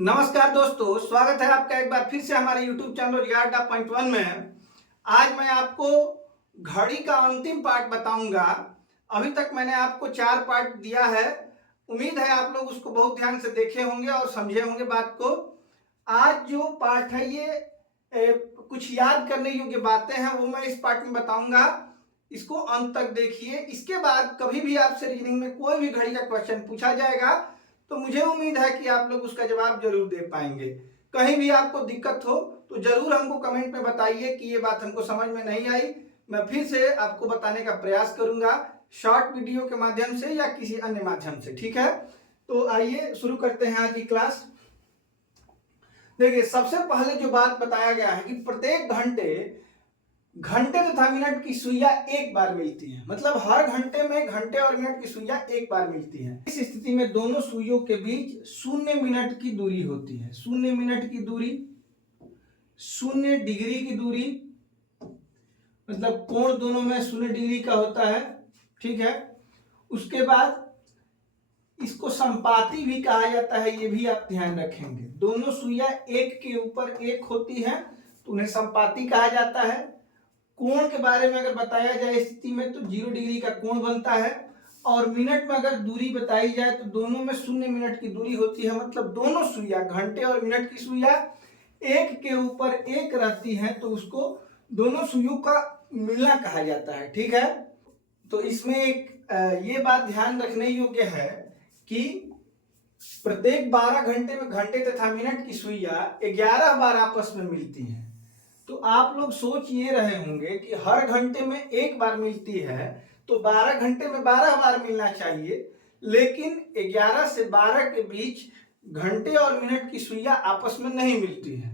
नमस्कार दोस्तों, स्वागत है आपका एक बार फिर से हमारे YouTube चैनल रिगार्ड.1 में। आज मैं आपको घड़ी का अंतिम पार्ट बताऊंगा। अभी तक मैंने आपको 4 पार्ट दिया है। उम्मीद है आप लोग उसको बहुत ध्यान से देखे होंगे और समझे होंगे बात को। आज जो पार्ट है ये कुछ याद करने योग्य बातें हैं वो मैं इस पार्ट में बताऊंगा। इसको अंत तक देखिए। इसके बाद कभी भी आपसे रीजनिंग में कोई भी घड़ी का क्वेश्चन पूछा जाएगा तो मुझे उम्मीद है कि आप लोग उसका जवाब जरूर दे पाएंगे। कहीं भी आपको दिक्कत हो तो जरूर हमको कमेंट में बताइए कि ये बात हमको समझ में नहीं आई। मैं फिर से आपको बताने का प्रयास करूंगा, शॉर्ट वीडियो के माध्यम से या किसी अन्य माध्यम से। ठीक है, तो आइए शुरू करते हैं आज की क्लास। देखिए, सबसे पहले जो बात बताया गया है कि प्रत्येक घंटे तथा मिनट की सुइयां एक बार मिलती है। मतलब हर घंटे में घंटे और मिनट की सुइयां एक बार मिलती है। इस स्थिति में दोनों सुइयों के बीच 0 मिनट की दूरी होती है। 0 मिनट की दूरी, 0 डिग्री की दूरी, मतलब कोण दोनों में 0 डिग्री का होता है। ठीक है, उसके बाद इसको संपाती भी कहा जाता है, ये भी आप ध्यान रखेंगे। दोनों सुइयां एक के ऊपर एक होती है तो उन्हें संपाती कहा जाता है। कोण के बारे में अगर बताया जाए स्थिति में तो 0 डिग्री का कोण बनता है। और मिनट में अगर दूरी बताई जाए तो दोनों में 0 मिनट की दूरी होती है। मतलब दोनों सुइयां, घंटे और मिनट की सुइयां एक के ऊपर एक रहती हैं तो उसको दोनों सुइयों का मिलना कहा जाता है। ठीक है, तो इसमें एक ये बात ध्यान रखने योग्य है कि प्रत्येक 12 घंटे में घंटे तथा मिनट की सुइयां 11 बार आपस में मिलती हैं। तो आप लोग सोच ये रहे होंगे कि हर घंटे में एक बार मिलती है तो 12 घंटे में 12 बार मिलना चाहिए, लेकिन 11 से 12 के बीच घंटे और मिनट की सुइयां आपस में नहीं मिलती है।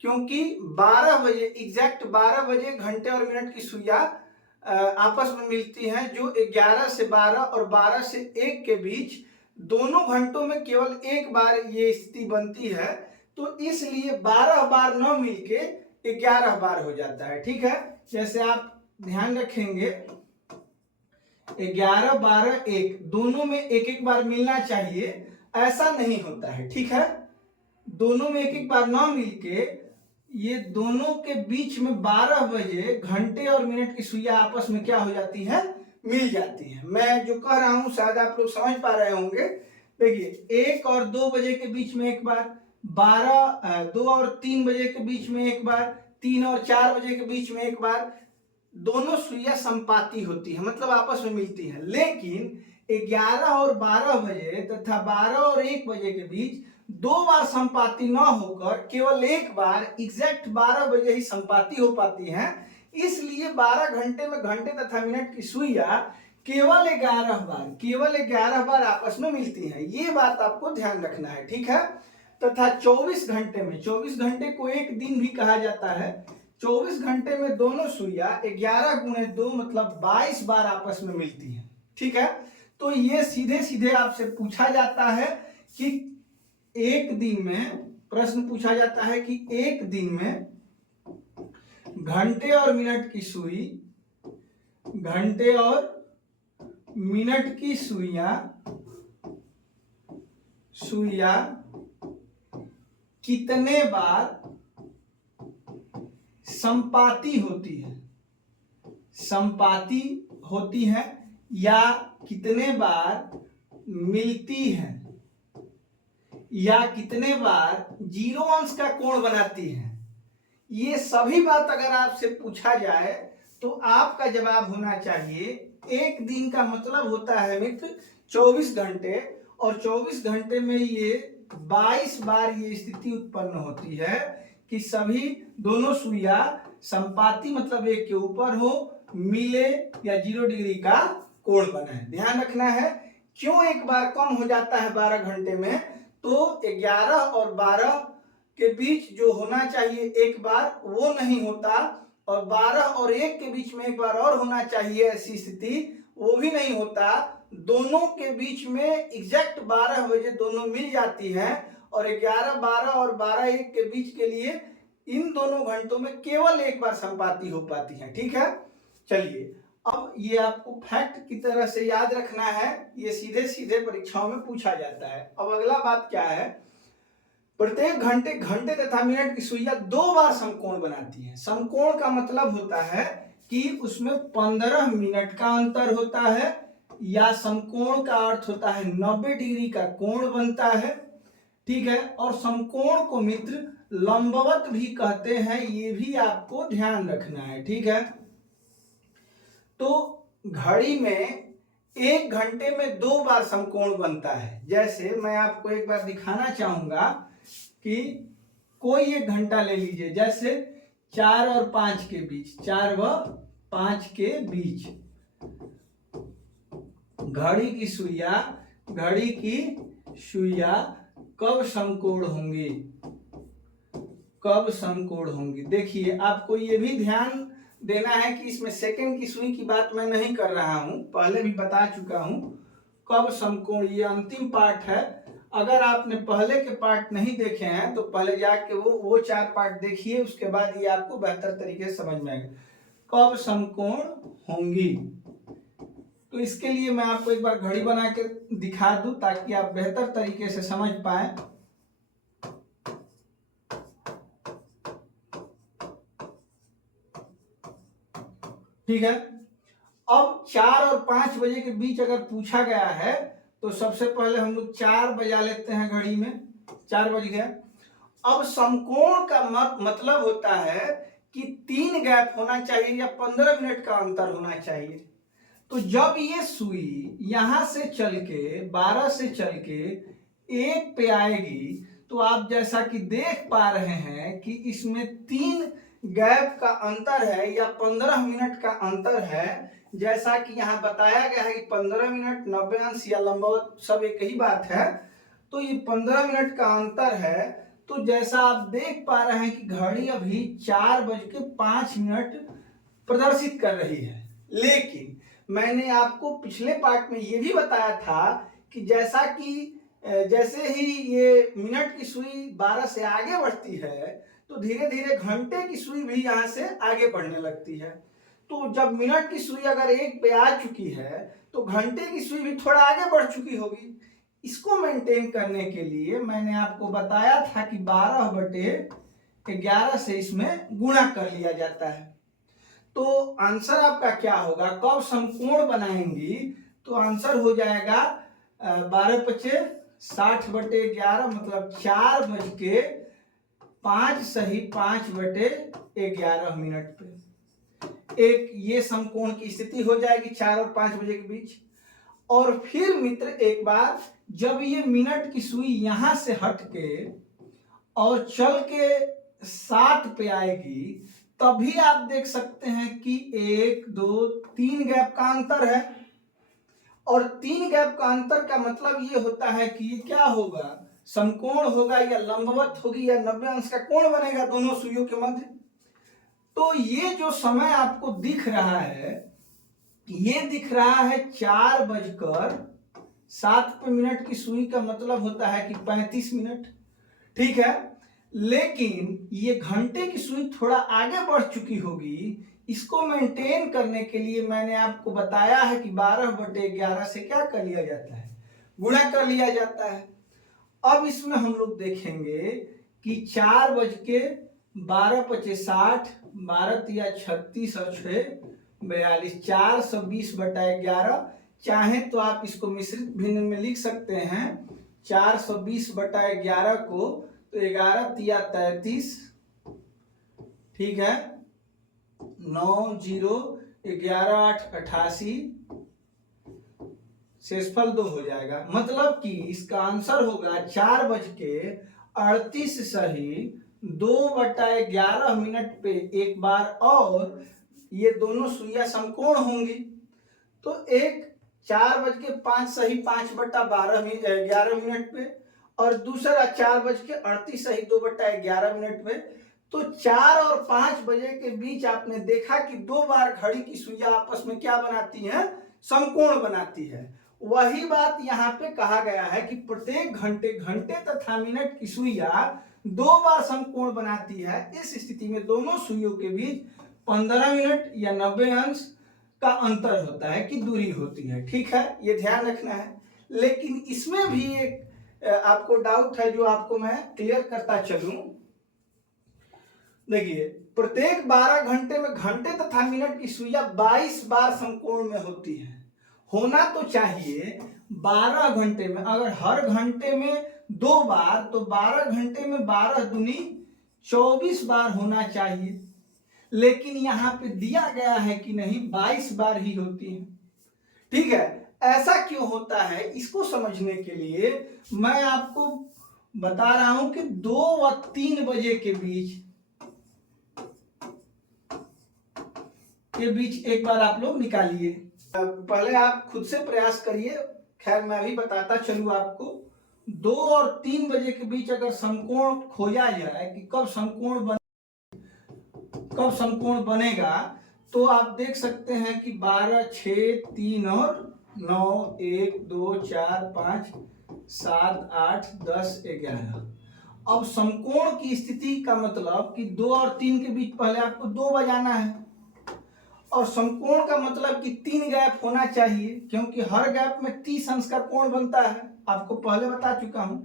क्योंकि 12 बजे, एग्जैक्ट 12 बजे घंटे और मिनट की सुइयां आपस में मिलती हैं, जो 11 से 12 और 12 से 1 के बीच दोनों घंटों में केवल एक बार ये स्थिति बनती है। तो इसलिए 12 बार न मिलके 11 बार हो जाता है। ठीक है, जैसे आप ध्यान रखेंगे 11, 12, 1 दोनों में एक एक बार मिलना चाहिए, ऐसा नहीं होता है। ठीक है, दोनों में एक एक बार ना मिलके ये दोनों के बीच में 12 बजे घंटे और मिनट की सुइयां आपस में क्या हो जाती है, मिल जाती है। मैं जो कह रहा हूं शायद आप लोग समझ पा रहे होंगे। देखिए, 1 और 2 बजे के बीच में एक बार, 2 और 3 बजे के बीच में एक बार, 3 और 4 बजे के बीच में एक बार दोनों सुइयां संपाती होती है, मतलब आपस में मिलती है। लेकिन 11 और 12 बजे तथा 12 और 1 बजे के बीच 2 बार संपाती न होकर केवल एक बार एग्जैक्ट 12 बजे ही संपाती हो पाती है। इसलिए 12 घंटे में घंटे तथा मिनट की सुइयां केवल 11 बार आपस में मिलती हैं। ये बात आपको ध्यान रखना है। ठीक है, तथा 24 घंटे में, 24 घंटे को एक दिन भी कहा जाता है। 24 घंटे में दोनों सुइयां 11 गुणे 2 मतलब 22 बार आपस में मिलती हैं। ठीक है, तो ये सीधे सीधे आपसे पूछा जाता है कि एक दिन में, प्रश्न पूछा जाता है कि एक दिन में घंटे और मिनट की सुई, घंटे और मिनट की सुइयां कितने बार संपाती होती है या कितने बार मिलती है या कितने बार 0 अंश का कोण बनाती है। ये सभी बात अगर आपसे पूछा जाए तो आपका जवाब होना चाहिए, एक दिन का मतलब होता है मित्र 24 घंटे, और 24 घंटे में ये 22 बार ये स्थिति उत्पन्न होती है कि सभी दोनों सुइयां संपाती मतलब एक के ऊपर हो, मिले या 0 डिग्री का कोण बने। ध्यान रखना है, क्यों एक बार कम हो जाता है 12 घंटे में, तो 11 और 12 के बीच जो होना चाहिए एक बार वो नहीं होता, और 12 और 1 के बीच में एक बार और होना चाहिए ऐसी स्थिति, वो भी नहीं होता। दोनों के बीच में एग्जैक्ट 12 बजे दोनों मिल जाती है, और 11, 12 और 12, 1 के बीच के लिए इन दोनों घंटों में केवल एक बार संपाती हो पाती है। ठीक है, चलिए अब ये आपको फैक्ट की तरह से याद रखना है, ये सीधे सीधे परीक्षाओं में पूछा जाता है। अब अगला बात क्या है, प्रत्येक घंटे घंटे तथा मिनट की सुइयां 2 बार समकोण बनाती है। समकोण का मतलब होता है कि उसमें 15 मिनट का अंतर होता है, या समकोण का अर्थ होता है 90 डिग्री का कोण बनता है। ठीक है, और समकोण को मित्र लंबवत भी कहते हैं, ये भी आपको ध्यान रखना है। ठीक है, तो घड़ी में 1 घंटे में 2 बार समकोण बनता है। जैसे मैं आपको एक बार दिखाना चाहूंगा कि कोई एक घंटा ले लीजिए, जैसे 4 और 5 के बीच, 4 व 5 के बीच घड़ी की सुइया कब समकोण होंगी, कब समकोण होंगी। देखिए, आपको ये भी ध्यान देना है कि इसमें सेकंड की सुई की बात मैं नहीं कर रहा हूं, पहले भी बता चुका हूं कब समकोण। ये अंतिम पार्ट है। अगर आपने पहले के पार्ट नहीं देखे हैं तो पहले जाके वो 4 पार्ट देखिए, उसके बाद ये आपको बेहतर तरीके से समझ में आएगा कब समकोण होंगी। तो इसके लिए मैं आपको एक बार घड़ी बना के दिखा दूं ताकि आप बेहतर तरीके से समझ पाए। ठीक है, अब 4 और 5 बजे के बीच अगर पूछा गया है तो सबसे पहले हम लोग 4 बजा लेते हैं घड़ी में, 4 बज गया। अब समकोण का मतलब होता है कि 3 गैप होना चाहिए या 15 मिनट का अंतर होना चाहिए। तो जब ये सुई यहां से चल के 12 से चल के 1 पे आएगी तो आप जैसा कि देख पा रहे हैं कि इसमें 3 गैप का अंतर है या 15 मिनट का अंतर है। जैसा कि यहाँ बताया गया है कि 15 मिनट 90 अंश या लंबवत सब एक ही बात है। तो ये 15 मिनट का अंतर है। तो जैसा आप देख पा रहे हैं कि घड़ी अभी 4:05 प्रदर्शित कर रही है, लेकिन मैंने आपको पिछले पार्ट में ये भी बताया था कि जैसे ही ये मिनट की सुई 12 से आगे बढ़ती है तो धीरे धीरे घंटे की सुई भी यहाँ से आगे बढ़ने लगती है। तो जब मिनट की सुई अगर 1 पे आ चुकी है तो घंटे की सुई भी थोड़ा आगे बढ़ चुकी होगी। इसको मेंटेन करने के लिए मैंने आपको बताया था कि 12/11 से इसमें गुणा कर लिया जाता है। तो आंसर आपका क्या होगा, कब समकोण बनाएंगी, तो आंसर हो जाएगा 12×5 = 11, मतलब 4:05 पे एक ये समकोण की स्थिति हो जाएगी 4 और 5 बजे के बीच। और फिर मित्र एक बार जब ये मिनट की सुई यहां से हट के और चल के 7 पे आएगी तभी आप देख सकते हैं कि 1 2 3 गैप का अंतर है। और 3 गैप का अंतर का मतलब ये होता है कि क्या होगा, समकोण होगा या लंबवत होगी या 90 अंश का कोण बनेगा दोनों सुइयों के मध्य। तो ये जो समय आपको दिख रहा है, ये दिख रहा है 4:07 पे मिनट की सुई का मतलब होता है कि 35 मिनट। ठीक है, लेकिन ये घंटे की सुई थोड़ा आगे बढ़ चुकी होगी। इसको मेंटेन करने के लिए मैंने आपको बताया है कि 12/11 से क्या कर लिया जाता है, गुणा कर लिया जाता है। अब इसमें हम लोग देखेंगे कि 4:12 12 36 और 6 42 420/11। चाहे तो आप इसको मिश्रित भिन्न में लिख सकते हैं 420/11 को, तो 11×3 = 33। ठीक है, 9 0 11 8 88, शेषफल 2 हो जाएगा। मतलब कि इसका आंसर होगा 4:38 सही 2/11 मिनट पे एक बार और ये दोनों सुइयां समकोण होंगी। तो एक 4:05 सही 5/11 मिनट पे और दूसरा 4:38 सही 2/11 मिनट पे। तो 4 और 5 बजे के बीच आपने देखा कि 2 बार घड़ी की सुइयां आपस में क्या बनाती हैं, समकोण बनाती है। वही बात यहाँ पे कहा गया है कि प्रत्येक घंटे तथा मिनट की सुइयां 2 बार समकोण बनाती है। इस स्थिति में दोनों सुइयों के बीच 15 मिनट या 90 अंश का अंतर होता है कि दूरी होती है। ठीक है, ये ध्यान रखना है। लेकिन इसमें भी एक आपको डाउट है जो आपको मैं क्लियर करता चलूं। देखिए, प्रत्येक 12 घंटे में घंटे तथा मिनट की सुइयां 22 बार समकोण में होती है। होना तो चाहिए 12 घंटे में, अगर हर घंटे में 2 बार तो 12 घंटे में 12 दूनी 24 बार होना चाहिए, लेकिन यहां पे दिया गया है कि नहीं 22 बार ही होती है। ठीक है, ऐसा क्यों होता है इसको समझने के लिए मैं आपको बता रहा हूं कि 2 व 3 बजे के बीच एक बार आप लोग निकालिए। पहले आप खुद से प्रयास करिए, खैर मैं अभी बताता चलूं आपको। 2 और 3 बजे के बीच अगर समकोण खोजा जाए कि कब समकोण बनेगा, तो आप देख सकते हैं कि 12, 6, 3 और 9, 1, 2, 4, 5, 7, 8, 10, 11। अब समकोण की स्थिति का मतलब कि 2 और 3 के बीच पहले आपको 2 बजाना है, और समकोण का मतलब कि 3 गैप होना चाहिए, क्योंकि हर गैप में 30 अंश का कोण बनता है, आपको पहले बता चुका हूं।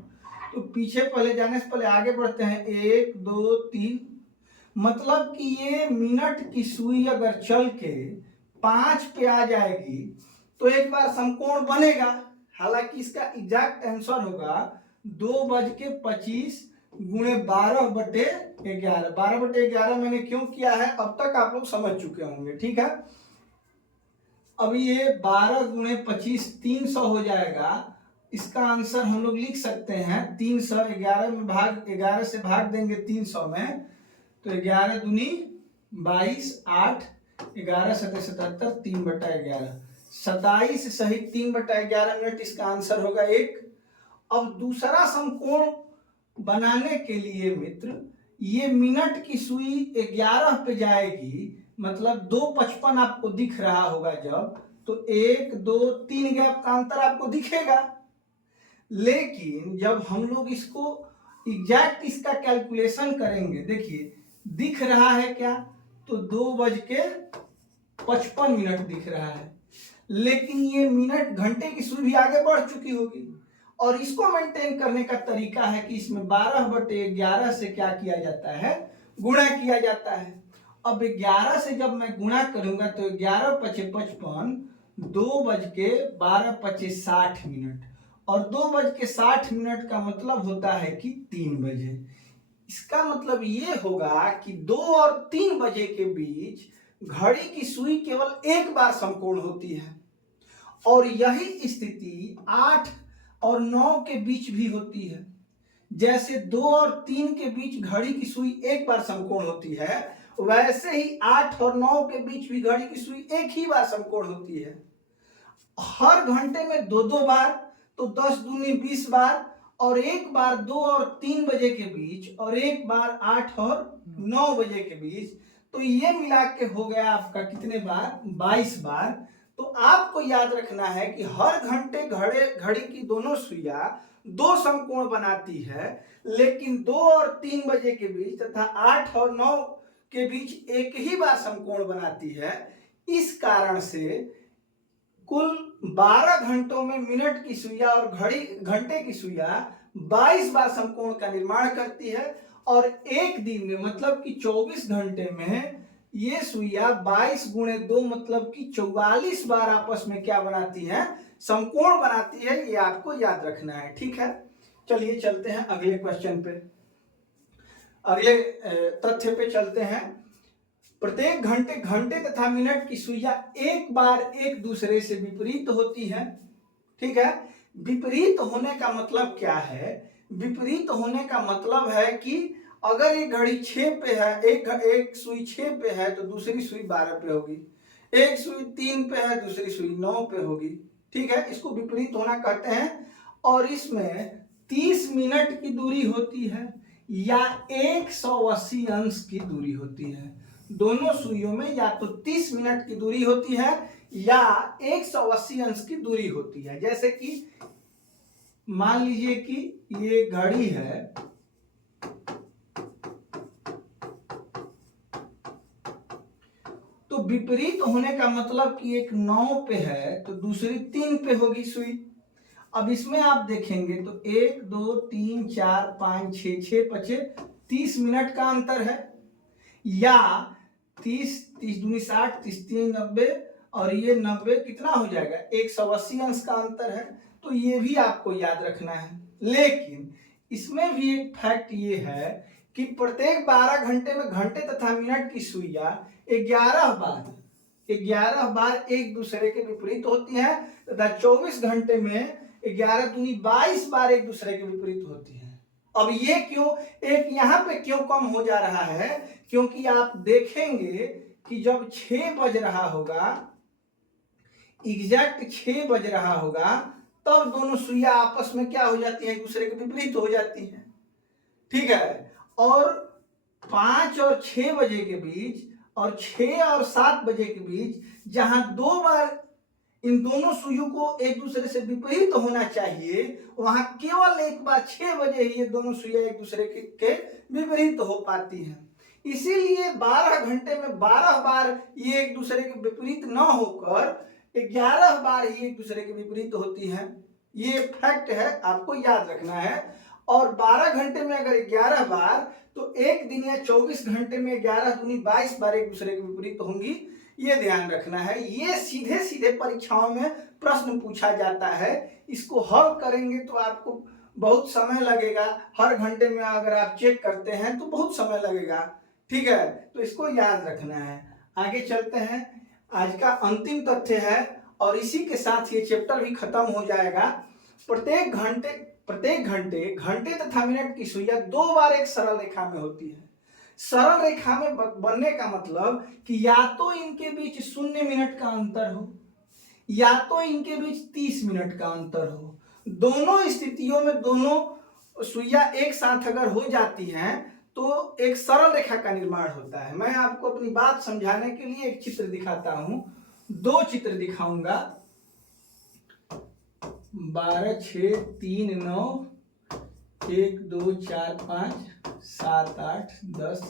तो पीछे पहले जाने से पहले आगे बढ़ते हैं। 1, 2, 3, मतलब कि ये मिनट की सुई अगर चल के 5 पे आ जाएगी तो एक बार समकोण बनेगा। हालांकि इसका एग्जैक्ट आंसर होगा 2:25 गुणे 12/11। 12/11 मैंने क्यों किया है अब तक आप लोग समझ चुके होंगे। ठीक है, अब ये 12 गुणे 25 300 हो जाएगा। इसका आंसर हम लोग लिख सकते हैं 300। 11 से भाग देंगे 300 में, तो 11 दूनी 22, 8, 11 7 77, 3/11, 27 सहित 3/11 मिनट इसका आंसर होगा 1। अब दूसरा समकोण बनाने के लिए मित्र, ये मिनट की सुई 11 पे जाएगी, मतलब 2:55 आपको दिख रहा होगा जब, तो 1, 2, 3 गैप का अंतर आपको दिखेगा। लेकिन जब हम लोग इसको एग्जैक्ट इसका कैलकुलेशन करेंगे, देखिए दिख रहा है क्या, तो 2:55 दिख रहा है, लेकिन ये मिनट घंटे की सुई भी आगे बढ़ चुकी होगी। और इसको मेंटेन करने का तरीका है कि इसमें 12/11 से क्या किया जाता है, गुणा किया जाता है। अब 11 से जब मैं गुणा करूंगा तो 11×5=55, 2:12=60, और 2:60 का मतलब होता है कि 3 बजे। इसका मतलब ये होगा कि 2 और 3 बजे के बीच घड़ी की सुई केवल एक बार समकोण होती है, और यही स्थिति 8 और 9 के बीच भी होती है। जैसे 2 और 3 के बीच घड़ी की सुई एक बार समकोण होती है, वैसे ही 8 और 9 के बीच भी घड़ी की सुई एक ही बार समकोण होती है। हर घंटे में 2-2 बार, तो 10 दूनी 20 बार, और एक बार 2 और 3 बजे के बीच, और एक बार 8 और 9 बजे के बीच, तो ये मिला के हो गया आपका कितने बार, 22 बार। तो आपको याद रखना है कि हर घंटे घड़ी की दोनों सुइयां 2 समकोण बनाती है, लेकिन 2 और 3 बजे के बीच तथा 8 और 9 के बीच एक ही बार समकोण बनाती है। इस कारण से कुल 12 घंटों में मिनट की सुइया और घंटे की सुइया 22 बार समकोण का निर्माण करती है, और एक दिन में मतलब कि 24 घंटे में ये सुइया 22 गुणे 2 मतलब कि 44 बार आपस में क्या बनाती है, समकोण बनाती है। ये आपको याद रखना है। ठीक है, चलिए चलते हैं अगले क्वेश्चन पे, अगले तथ्य पे चलते हैं। प्रत्येक घंटे तथा मिनट की सुइया एक बार एक दूसरे से विपरीत होती है। ठीक है, विपरीत होने का मतलब क्या है, विपरीत होने का मतलब है कि अगर एक घड़ी 6 पे है, एक सुई 6 पे है तो दूसरी सुई 12 पे होगी, एक सुई 3 पे है दूसरी सुई 9 पे होगी। ठीक है, इसको विपरीत होना कहते हैं। और इसमें 30 मिनट की दूरी होती है या 180 अंश की दूरी होती है। दोनों सुइयों में या तो 30 मिनट की दूरी होती है या 180 अंश की दूरी होती है। जैसे कि मान लीजिए कि ये घड़ी है, तो विपरीत होने का मतलब कि एक 9 पे है तो दूसरी 3 पे होगी सुई। अब इसमें आप देखेंगे तो 1 2 3 4 5 6 6 बचे 30 मिनट का अंतर है, या 30 30 दूनी 60 30 3 90 और ये 90 कितना हो जाएगा 180 अंश का अंतर है। तो ये भी आपको याद रखना है। लेकिन इसमें भी एक फैक्ट ये है कि प्रत्येक 12 घंटे में घंटे तथा मिनट की सुइयां 11 बार एक दूसरे के विपरीत होती है तथा 24 घंटे में 11 दूनी 22 बार एक दूसरे के विपरीत होती है। अब ये क्यों एक यहाँ पे क्यों कम हो जा रहा है, क्योंकि आप देखेंगे कि जब 6 बज रहा होगा, एग्जैक्ट 6 बज रहा होगा, तब दोनों सुइयां आपस में क्या हो जाती है, एक दूसरे के विपरीत हो जाती है। ठीक है, और 5 और 6 बजे के बीच और 6 और 7 बजे के बीच जहां 2 बार इन दोनों सुइयों को एक दूसरे से विपरीत होना चाहिए, वहां केवल एक बार 6 बजे ही ये दोनों सुइयां एक दूसरे के विपरीत हो पाती हैं। इसीलिए 12 घंटे में 12 बार ये एक दूसरे के विपरीत न होकर 11 बार ही एक दूसरे के विपरीत होती हैं। ये फैक्ट है, आपको याद रखना है। और 12 घंटे में अगर 11 बार, तो एक दिन या 24 घंटे में 11 दूनी 22 बार एक दूसरे के विपरीत होंगी, ये ध्यान रखना है। ये सीधे सीधे परीक्षाओं में प्रश्न पूछा जाता है। इसको हल करेंगे तो आपको बहुत समय लगेगा, हर घंटे में अगर आप चेक करते हैं तो बहुत समय लगेगा। ठीक है, तो इसको याद रखना है। आगे चलते हैं, आज का अंतिम तथ्य है और इसी के साथ ये चैप्टर भी खत्म हो जाएगा। प्रत्येक घंटे घंटे तथा मिनट की सुइयां 2 बार एक सरल रेखा में होती है। सरल रेखा में बनने का मतलब कि या तो इनके बीच 0 मिनट का अंतर हो, या तो इनके बीच 30 मिनट का अंतर हो। दोनों स्थितियों में दोनों सुइयां एक साथ अगर हो जाती हैं तो एक सरल रेखा का निर्माण होता है। मैं आपको अपनी बात समझाने के लिए एक चित्र दिखाता हूं, 2 चित्र दिखाऊंगा। 12 6 3 9 1 2 4 5 7 8 10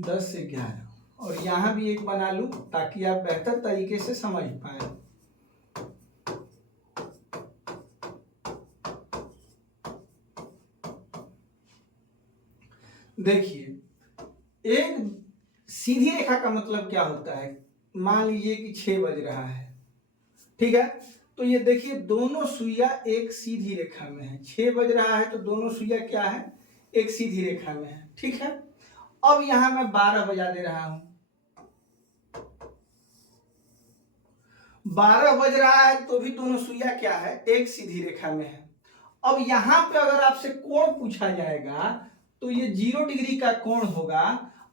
10 से 11, और यहां भी एक बना लूं ताकि आप बेहतर तरीके से समझ पाए। देखिए, एक सीधी रेखा का मतलब क्या होता है, मान लीजिए कि 6 बज रहा है। ठीक है, तो ये देखिए दोनों सुइयां एक सीधी रेखा में है। 6 बज रहा है तो दोनों सुइयां क्या है, एक सीधी रेखा में है। ठीक है, अब यहां मैं 12 बजा दे रहा हूं, 12 बज रहा है तो भी दोनों सुइयां क्या है, एक सीधी रेखा में है। अब यहां पे अगर आपसे कोण पूछा जाएगा तो ये 0 डिग्री का कोण होगा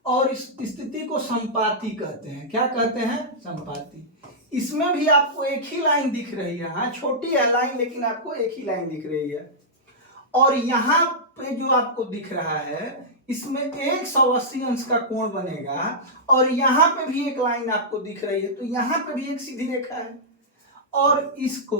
और इस स्थिति को संपाती कहते हैं। क्या कहते हैं, संपाती। इसमें भी आपको एक ही लाइन दिख रही है, हाँ छोटी है लाइन लेकिन आपको एक ही लाइन दिख रही है। और यहां पे जो आपको दिख रहा है इसमें 180 अंश का कोण बनेगा और यहां पे भी एक लाइन आपको दिख रही है, तो यहां पे भी एक सीधी रेखा है। और इसको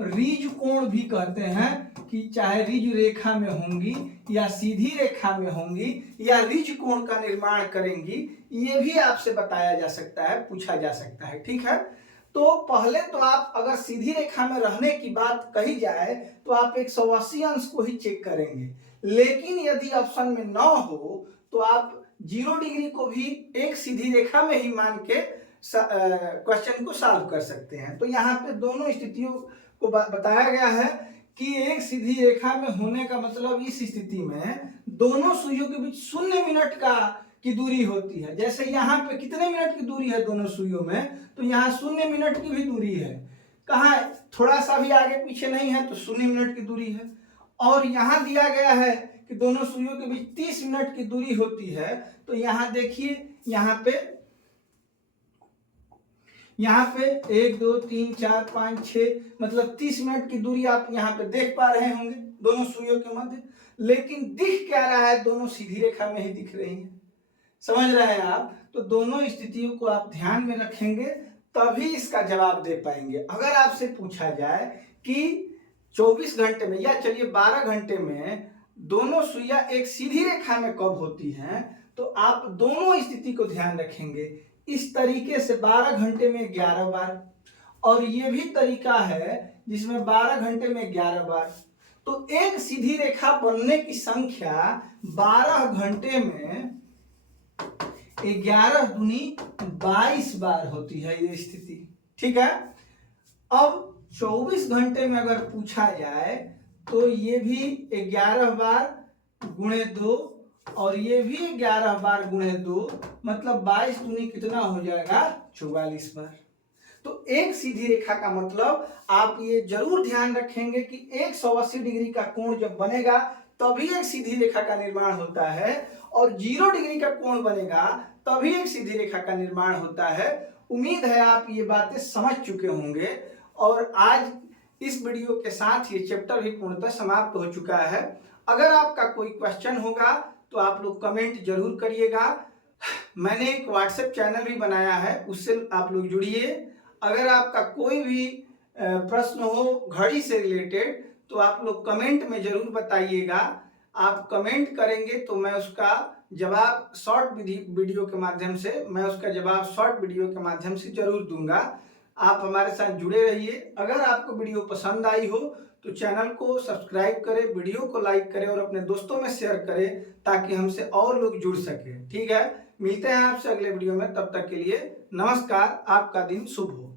रिज कोण भी कहते हैं कि चाहे रिज रेखा में होंगी या सीधी रेखा में होंगी या रिज कोण का निर्माण करेंगी, ये भी आपसे बताया जा सकता है, पूछा जा सकता है। ठीक है, तो पहले तो आप अगर सीधी रेखा में रहने की बात कही जाए तो आप 180 अंश को ही चेक करेंगे, लेकिन यदि ऑप्शन में न हो तो आप 0 डिग्री को भी एक सीधी रेखा में ही मान के क्वेश्चन को सॉल्व कर सकते हैं। तो यहाँ पे दोनों स्थितियों को बताया गया है कि एक सीधी रेखा में होने का मतलब इस स्थिति में दोनों सुइयों के बीच 0 मिनट की दूरी होती है। जैसे यहाँ पे कितने मिनट की दूरी है दोनों सुइयों में, तो यहाँ 0 मिनट की भी दूरी है। कहाँ, थोड़ा सा भी आगे पीछे नहीं है तो 0 मिनट की दूरी है। और यहाँ दिया गया है कि दोनों सुइयों के बीच 30 मिनट की दूरी होती है, तो यहाँ देखिए यहाँ पे 1 2 3 4 5 6 मतलब 30 मिनट की दूरी आप यहाँ पे देख पा रहे होंगे दोनों सुइयों के मध्य। लेकिन दिख क्या रहा है, दोनों सीधी रेखा में ही दिख रही हैं। समझ रहे हैं आप, तो दोनों स्थितियों को आप ध्यान में रखेंगे तभी इसका जवाब दे पाएंगे। अगर आपसे पूछा जाए कि 24 घंटे में या चलिए 12 घंटे में दोनों सुइयां एक सीधी रेखा में कब होती हैं, तो आप दोनों स्थिति को ध्यान रखेंगे। इस तरीके से 12 घंटे में 11 बार, और ये भी तरीका है जिसमें 12 घंटे में 11 बार। तो एक सीधी रेखा बनने की संख्या 12 घंटे में 11 दूनी 22 बार होती है ये स्थिति। ठीक है, अब 24 घंटे में अगर पूछा जाए तो ये भी 11 बार गुणे 2 और ये भी 11 बार गुणे 2, मतलब 22 दूनी कितना हो जाएगा, 44 बार। तो एक सीधी रेखा का मतलब आप ये जरूर ध्यान रखेंगे कि 180 डिग्री का कोण जब बनेगा तभी एक सीधी रेखा का निर्माण होता है, और 0 डिग्री का कोण बनेगा तभी एक सीधी रेखा का निर्माण होता है। उम्मीद है आप ये बातें समझ चुके होंगे, और आज इस वीडियो के साथ ये चैप्टर भी पूर्णतः समाप्त हो चुका है। अगर आपका कोई क्वेश्चन होगा तो आप लोग कमेंट जरूर करिएगा। मैंने एक व्हाट्सएप चैनल भी बनाया है, उससे आप लोग जुड़िए। अगर आपका कोई भी प्रश्न हो घड़ी से रिलेटेड तो आप लोग कमेंट में जरूर बताइएगा। आप कमेंट करेंगे तो मैं उसका जवाब शॉर्ट वीडियो के माध्यम से, मैं उसका जवाब शॉर्ट वीडियो के माध्यम से जरूर दूंगा। आप हमारे साथ जुड़े रहिए। अगर आपको वीडियो पसंद आई हो तो चैनल को सब्सक्राइब करें, वीडियो को लाइक करें और अपने दोस्तों में शेयर करें ताकि हमसे और लोग जुड़ सके। ठीक है, मिलते हैं आपसे अगले वीडियो में, तब तक के लिए नमस्कार, आपका दिन शुभ हो।